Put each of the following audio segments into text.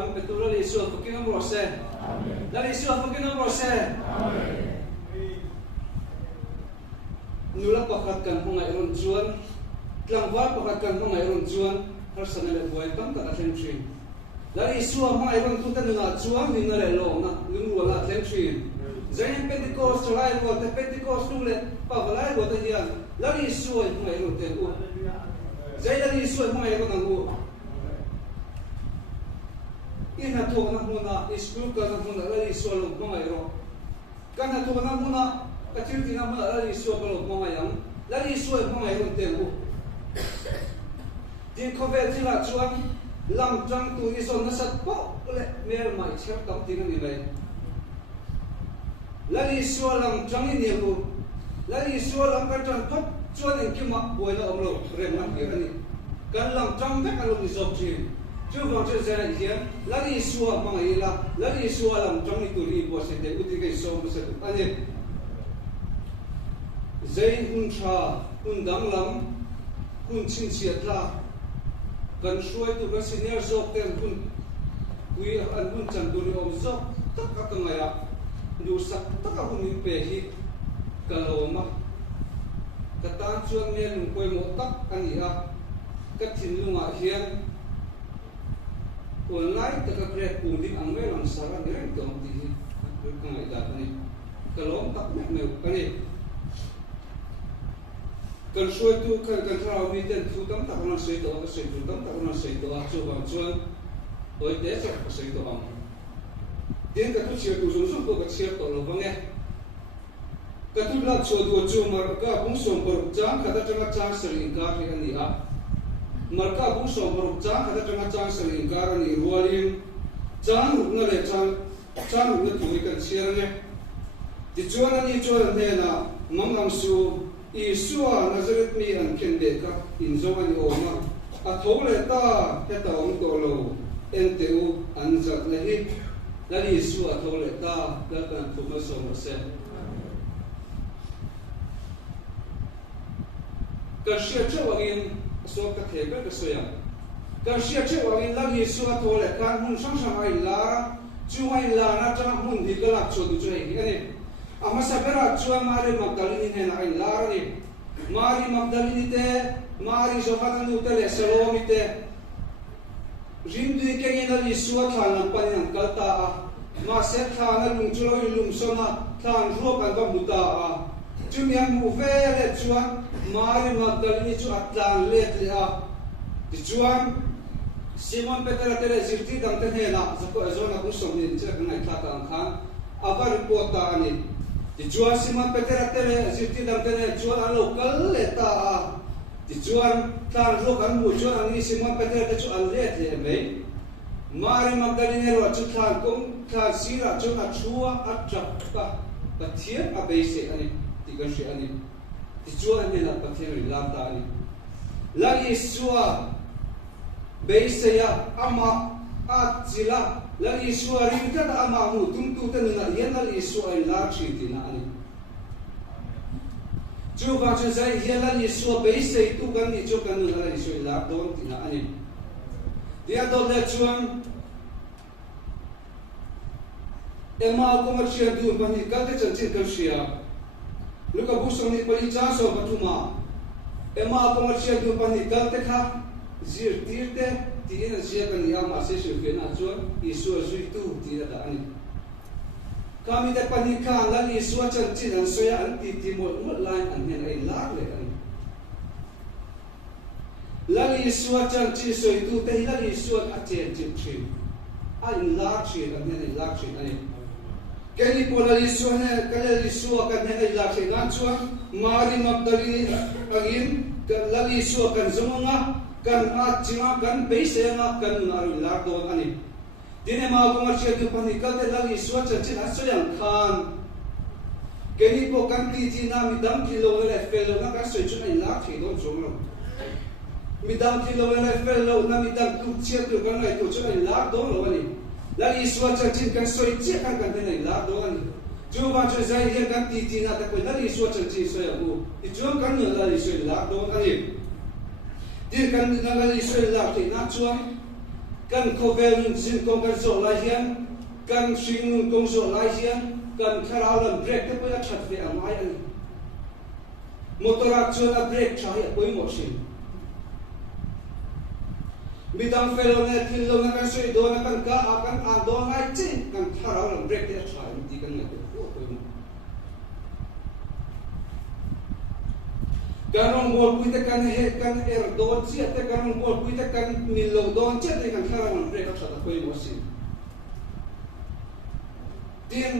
Betul lagi suatu kita proses, lagi suatu kita proses. Nula pakatkan mengai runcuan, langwar pakatkan mengai runcuan, harus ada buat tam tak ada tension. Lagi suatu mengai runcuan dengan cuan di negara lo, nak lingkungan lah tension. Jangan Pentecost celai buat Pentecost dulu, pakalai buat dia. Lagi suatu mengai runcuan, jangan lagi suatu mengai runcuan. Ina tu kana muna iskul kana muna lagi sualo mengai ro. Kana tu kana muna kacil tina muna lagi sualo mengai yang lagi sualo mengai ro tempo. Di kovel tila chuan lam jang tu ison nasat po le mer mai chep kam tina ni lai. Lagi sualo lam jang ni ro. Lagi sualo lam kan pot chuan in kima boila amlo remang kirani. Kan lam jang mek alo ni job chin. Chú vàng chú sẽ là hiền, lagi xua mang ấy là lagi xua làm trong những tuổi bữa sẽ để uti cái số sẽ được anh em. Dây hun cha hun đắng lắm, hun chín xiết là cần xuôi tụi nó senior dọc tên hun quý anh hun chẳng tụi nó dọc tất cả các ngày à, dù sắc tất cả hun bị bể hi cả lỗ mà, cả tan chuan men lùng quay một tắc anh ấy à, các thìn lùng à hiền. Online tak kerja kuning angwe lang saran dia itu mesti berkenai data ni. Kalau tak nak melakukan ni, kalau suatu kalau miten tutam tak pernah sesuatu atau tutam tak pernah sesuatu coba cuan, oi desa sesuatu am. Dia kata siapa tu kata siapa lo bangnya. Kata nak suatu cuma mereka bungsu berjang kata cuma cang selingkar dengan dia. Mereka pun sobor cang kata tengah cang selingkaran ni rualin cang rupna le cang rupna tuikan siarnya dijualan ni na mangam su Isua Nazaret mi an kendeka inzongan ni oma athole ta heta ong tolo NTU anzat lehi lali Isua athole ta dalkan tumaso mase kasya chawangin so ka thebe ka soya kan sia che wa in lagi su ka thole kan hun sang sang ai la chu ai la na chang hun di ka la chu du chu ai ani ama sabera chu mari magdalini ne na ai la ni mari magdalini te mari johanan u te le salomi te rindu ke ni na li su ka na pan yang kalta a ma se tha na lung chu lo lum so na than ro kan ba muta a chu mian mu ve le chuan Mari Magdalene chu atlan let le a di chuan Simon Peter tele zirti dang te hela zako azona ku somni che kan ai thata ang khan aba report ta ani di chuan Simon Peter tele zirti dang te chuan alo kal le ta a di chuan tlan ro kan mu chuan ani Simon Peter te chu al let le me Mari Magdalene ro chu tlan kum tlan sira chu na chua atrak pa pathian abeise ani ti kan shi ani Dijual ni nak pakai lata ni. Lagi Isua beisaya ama atjila. Lagi Isua rinta ta ama mu tumtu ta ni nak yan lagi Isua ilachi ti na ni. Cuba cuba yan lagi Isua beisay tu kan ni cuba kan lagi Isua ilakdon ti na ni. Dia dole cuan ema komersial du bani kate cancin kersia. Luka busong ni pali chaso batuma ema komersial du pani kalte kha zir tirte tina zia kan ya ma se su kena chuan isu zui tu tira da ani kami te pani kha lali isu chan chin an soya an ti ti mo line an hen ai lar le ani lali isu chan chi soi tu te lali isu a chen chim chim ai lar chi an hen ai lar chi ani Kini pola Isua ne kala Isua kan ne la kengan chuan Mari Magdalene agin lali Isua kan zumunga kan atchinga kan beisenga kan naru la do ani dine ma komersial du panika te lali Isua chanchin asoyang khan kini po kan ti ti na midam kilo le felo na ka soi chuna la thi do chumlo midam kilo le felo na midam tu chia tu kan lai tu chuna la do lo ani lagi Isua chanchin kan soi che kan kan ne la do ani ju ba chu zai hian kan ti ti na ta ko lagi Isua chanchin soi abu ti chu kan ne lagi soi la do ani dir kan na lagi soi la ti na chuan kan khovel zin kong kan zo lai hian kan shing kong zo lai hian kan kharau lam break te poi a that ve amai ani motorak chuan a break tha hi poi mo sin midang felo ne thil lo na kan soi do na kan ka a kan an do ngai chin kan kharau lam break te tha ti kan na ko poi mo kanong bol pui te kan he kan don chi te kanong bol pui te kan min lo don che te kan kharau lam break tha ta poi mo sin tin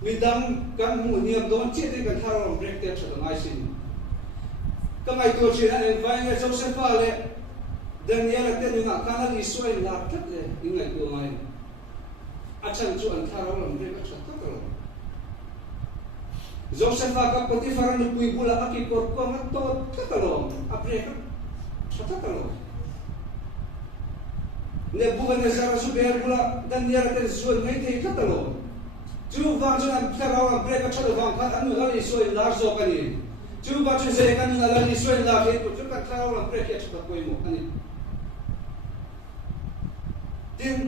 midang kan mu niam don che te kan kharau lam break te tha ta ngai sin kamai tu sin an vai ngai Joseph le Daniel te ni na kana li soi la tat le ingai tu ngai achan chu an kharau lam break tha ta ta Joseph ka Potiphar ni pui bula aki kor ko ngat to tatalom apre ka tatalom ne bukan ne zara su ber bula Daniel te zoi ngai te tatalom chu wang chu an kharau apre ka chalo wang khat anu la li soi la zo ka ni chu ba chu ze kan na la li soi la ke tu chu ka kharau apre ke chu ka koi mo ani tin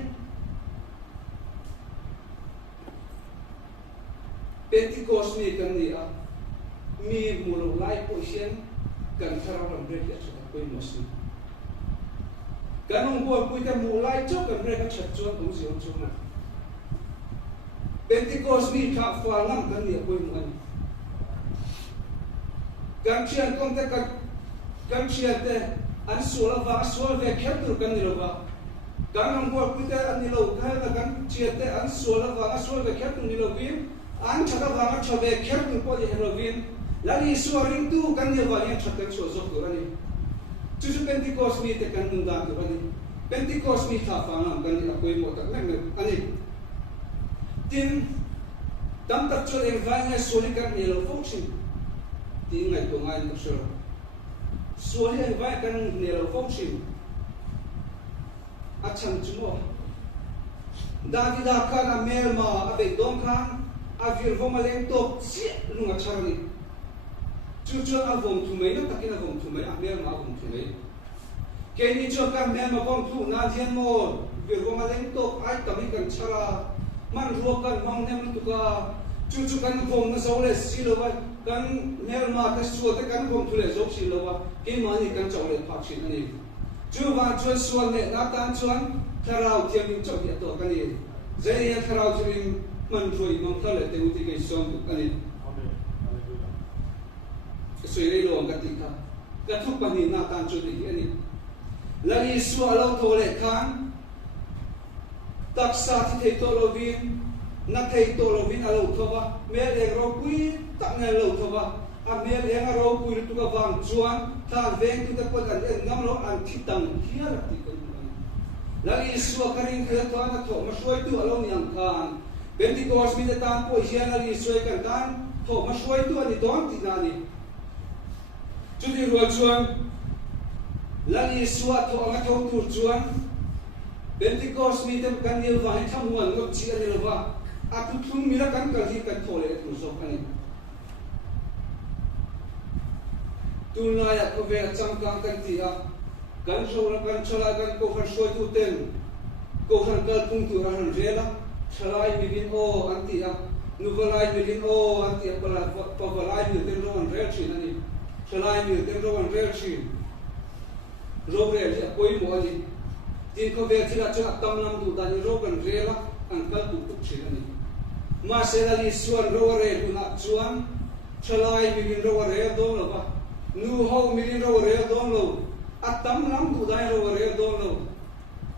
Pentecost ni kan ni a mi mulo lai po sian kan kharau lam break ya cha ko mo si kanong bo pui ta mu lai cho kan break cha chuan ong si ong chu na Pentecost ni kha fa lam kan ni ko mo ani kan chian kom te kan chian te an sual ve khel tur kan ni lo ba kanong bo pui ta an ni lo ka na kan chian te an sual ve khel tur ni lo bin an chaka wanga chabe kher kun po di Halloween lagi suaring tu kan ni wali chakan so zo tu ani chu Pentecost mi te kan nun da tu ani Pentecost mi tha fa ngam kan ni akoi mo tak me ani tin tam tak chu eng vai ngai soli kan ni lo fok sin ti ngai to ngai tak so soli eng vai kan ni lo fok sin achan chu mo Davida kana melma abe dom khan avir voma leng top si lunga charani chu avom thu mai na takin avom thu mai amel ma avom thu mai ke ni chu ka mel ma vom thu na thian mo vir voma leng top ai tami kan chara man ro kan mong nem tu ka chu kan vom na zo le si lo wa kan mel ma ka su ta kan vom thu le zo si lo wa ke ma ni kan chaw le phak sin ani chu wa chu suan le na tan chuan tharau thiam ni chaw ya to kan ni zai ya tharau chuin man roi mang thale te uti ke som tu ani soi le lo ka ti ka thu pa ni na tan chu ni ani lali su alo to le khan tak sa ti te to lovin na te to lovin alo thowa me le ro pui tak na lo thowa a me le nga ro pui tu ka wang chuan than veng tu te po an ngam lo an thi tang hia la ti ko lali su ka ring ke to na tho ma soi tu alo niang khan Pentecost mi te tan po hian ali soi kan tan tho ma soi tu ani don ti na ni chu ti ro chuan lali suwa tho nga tho tur chuan Pentecost mi te kan ni wa tham wan ngok chi ani lo wa a tu thum mi la kan ka hi kan tho le tu so ani tu na ya ko ve cham kang kan ti a kan so la kan chala kan ko fa soi tu ten ko fan kal tung tu ran rela Shalai begin o anti a nuvalai begin o anti a pavalai mi ten rowan relchi nani Shalai mi ten rowan relchi robrel a koi mo ani tin ko ve thila cha tam nam du dani rogan rela an kal tu tuk chi nani ma selali suan roware tu na chuan Shalai begin roware do lo ba nu ho begin roware do lo a tam nam du dani roware do lo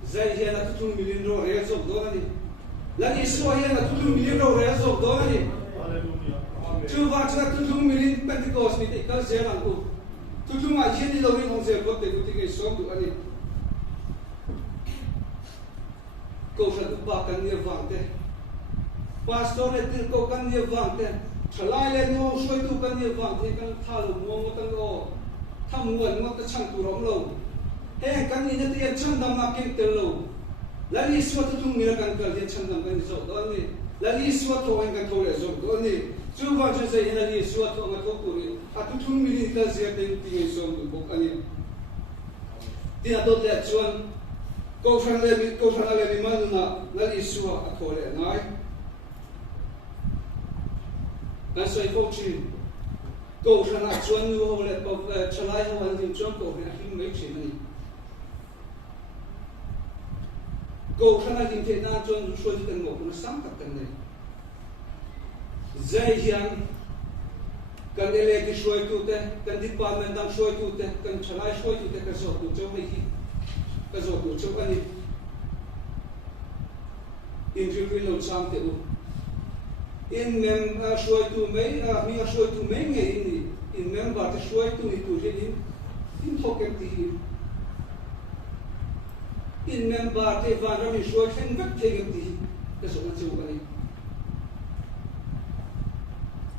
zai hian a tu begin roware zo do nani lagi suah yang tu million orang resok doa ni, cuba cakap tu million Pentecost ni tekal seorang tu, tu macam ni lori orang sebab tu tiga som tu ani, kau satu bahkan dia vangte, pastor itu kau kan dia vangte, celai le no soi tu kan dia vangte kan thalu muang kan o, thamuan mak cang turong lo, kan ini tu yang cang dam makin terlo. Lali suatu tu mirakan kerja cendam kan zot ni, lali suatu orang kan tahu zot ni. Cuba je saya lali suatu orang tahu tu ni. Atu tu milik kerja yang tinggi som tu bukan ni. tina dot le chuan ko thang le mi manuna na li suwa a thole ngai kan soi ko chi ko thang a chuan nu ho le ko chalai ho an din chuan ko he him mai chin ni ko thang a din the na chuan chuan kan mo kun sam tak kan nei zai hian kan ele ki shoi tu te kan department dang shoi tu te kan chalai shoi tu te ka zo tu chau mai hi ka zo tu chau ani interview lo sam te u in mem shoi tu mai mi shoi tu mai nge in member te shoi tu ni tu rin in thokem ti in member te van ra mi shoi theng vek thegem ti ka zo na chu ani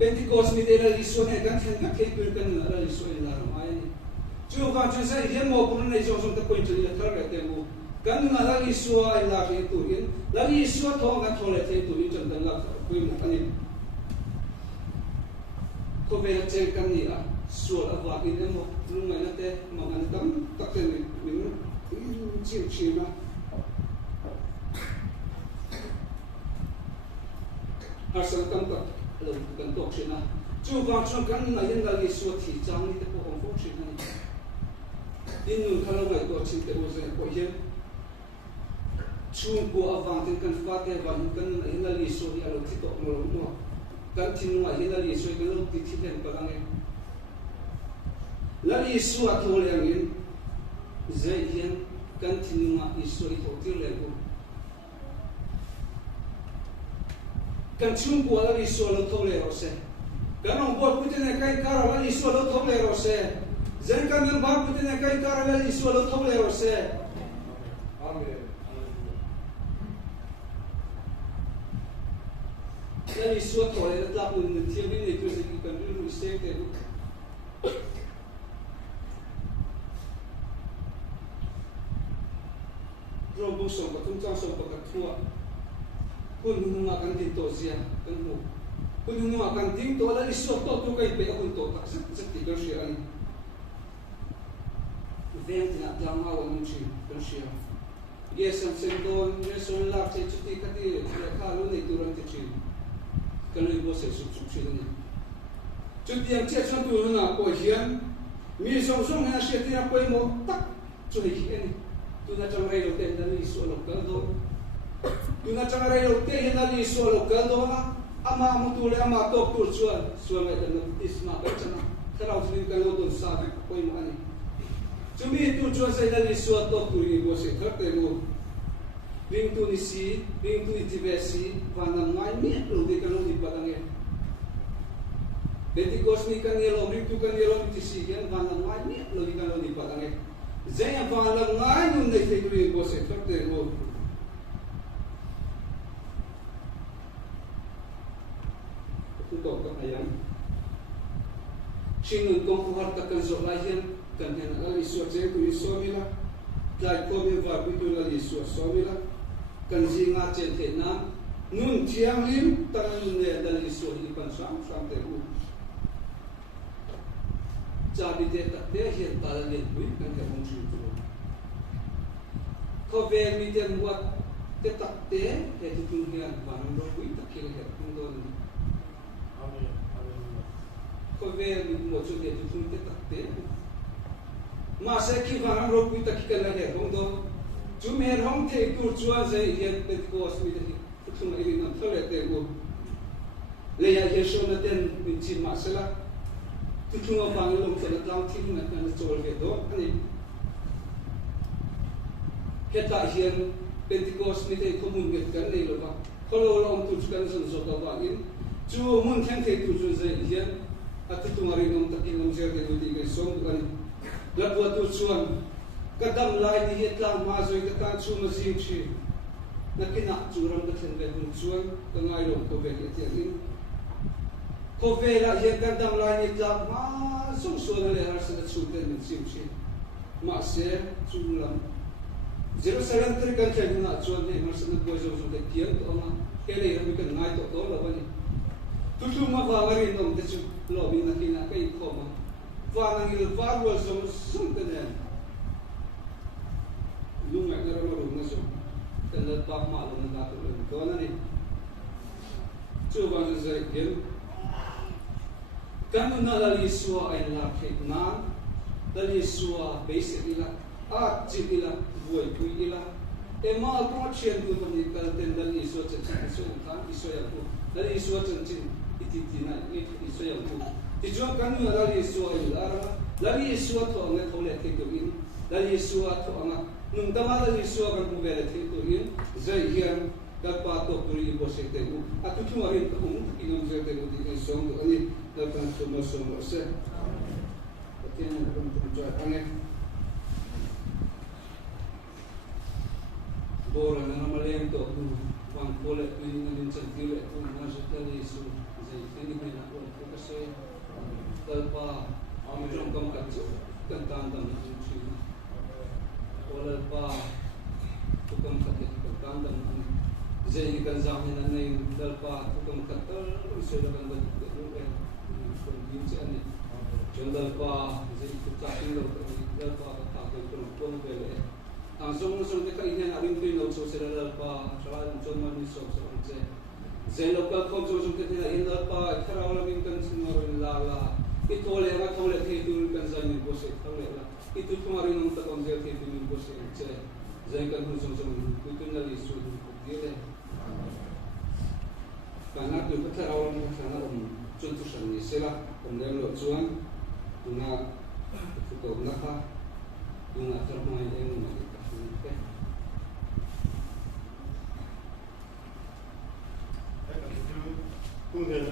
Pentecost mi dera liso ne kan thang ka thei kan la liso la ram ai ni chu ka chu sai hian mo pun nei so te point li thar re te mu kan na la liso ai la re tu in la liso thong ka thole thei tu in chan dan la ku mu ani ko ve na chen kan ni a so la wa in mo lu mai na te ma ngan tam tak te ni min chi chi na asal tam tak lo kan tok sina chu wang chung kan na yen la li so thi chang ni te ko hong fok sina ni in nu khala mai to chin te o ze ko yen chung ko awang tin kan fa te wan kan na yen la li so ni alo thi to mo lo mo kan tin wa yen la li so kan lo ti thi den pa lang e la li so a thol yang in ze yen kan tin ma i so i to ti le ko kan chung ko la li so lo thole ro se kan ong bot putin kai kar la li so lo thole ro se zen kan men ba putin kai kar la li so lo thole ro se amen la li so thole la tla pun ni thiam ni ku se kan ru se te ro bu so ka tum chang so ka thua kun hunga kan tin to sia kan mu kun hunga kan tin to la iso to tu kai pe kun to tak sat ti ka sia ani vem na drama wa nun chi kan sia ye sam sem don ne so la che ti ka ti ka lu nei tu ran ti chi kan lu bo se su chu chi ni chu ti am che chan tu na ko hian mi song song na sia ti na ko mo tak chu hi ani tu na chang rei lo ten na ni so lo ka do tuna chang rai lo te hina li so lo ka do na ama mu tu le ama tok tur chuan suan mai dan isma ka chana kharau sin ka lo don sa ko im ani chumi tu chuan sai la li so tok tu ri bo se thar te lo ring tu ni si ring tu ni tibe si van na mai mi lo de ka lo ni padang e Pentecost ni kan yelo ring tu kan yelo ti si gen van na mai mi lo di ka lo ni padang e zeng van la ngai nun nei te tu ri bo se thar te lo to ka ayam chinun kong ko har ta kan zo lai hian kan hen ala isu che tu isu mila dai ko mi va bi tu la isu so mila kan ji nga chen the na nun thiam lim tan ne dal isu hi pan sam sam te u cha bi te ta te hian ta le bui kan ka hong chu tu ko ve mi te wat te tak te he tu hian van ro bui ta khel he tung don ko ve mo chu de tu te tak te ma se ki van ro pui ta ki kan la he hong do chu me hong te tu chua ze hian Pentecost mi de tu ma ili na thole te go le ya ye sho na ten min chi ma se la tu ma bang lo te la tlang thi na kan chol ke do ani ke ta hian Pentecost mi te komun get kan nei lo ba ko lo lo tu kan zon zo ka ba in chu mun thang te tu chu ze hian at tu ngari nom takin nom zer de di ke som kan la bu tu chuan kadam lai ni het lang ma zoi ka tan chu ma zim chi na kina chu ram ka thlen ve tu chuan ka ngai lo ko ve ti in ko ve la hian kadam lai ni tlang ma song so le har sa chu te min sim chi ma se chu lam Jerusalem tri kan thlen na chuan ne mar sa na ko zo zo de kian to ma ke le ram kan ngai to to la ba ni tu ma va ngari nom te chu lo mi na kina kai ko ma va nang il va ro so sum te ne bak ma lo na to len ko na ni chu bang zai gen kan na la li suwa ai la phet na la li suwa basic ila a chi ila voi pui ila ema ko chen tu ni kal ten dal li suwa chen so kan ki so ya ko la li suwa chen chin iti na ni so ya ko ti chu kan na la li suwa ai la la li suwa to nge thole ke to in la li suwa to anga nung tama la li suwa kan mu vele ke to in zai hiam kalpa to puri bo se te u atu tu marin ko inom je te di song ani dal kan to mo so mo se ken ko to jo ane bora na malem to tu wang pole tu in chen ti le tu na je te li su zai ni ni na ko ko se kalpa am jong kam ka chu kan tan dam chu chi ola pa tu kam ka te kan dam zai kan zam na nei dal pa tu kam ka tar se la kan da ru e ko din che ani chon dal pa zai tu ta tin lo dal pa ka ta ko ko be le ang song song te ka inen aring pin lo so se dal pa tra chon man ni so so che zai lo ka ko so so te na in dal pa khara wala min kan sinor la la itole nga thole the tu kan zai ni bo se thole la itu tumari nung ta kon zai the tu ni bo se che zai kan hu song song tu tu na li su du ko dire karena tu betul awal karena contoh seni sila kemudian lo cuan tuna cukup nakah tuna termain yang mana kita Kemudian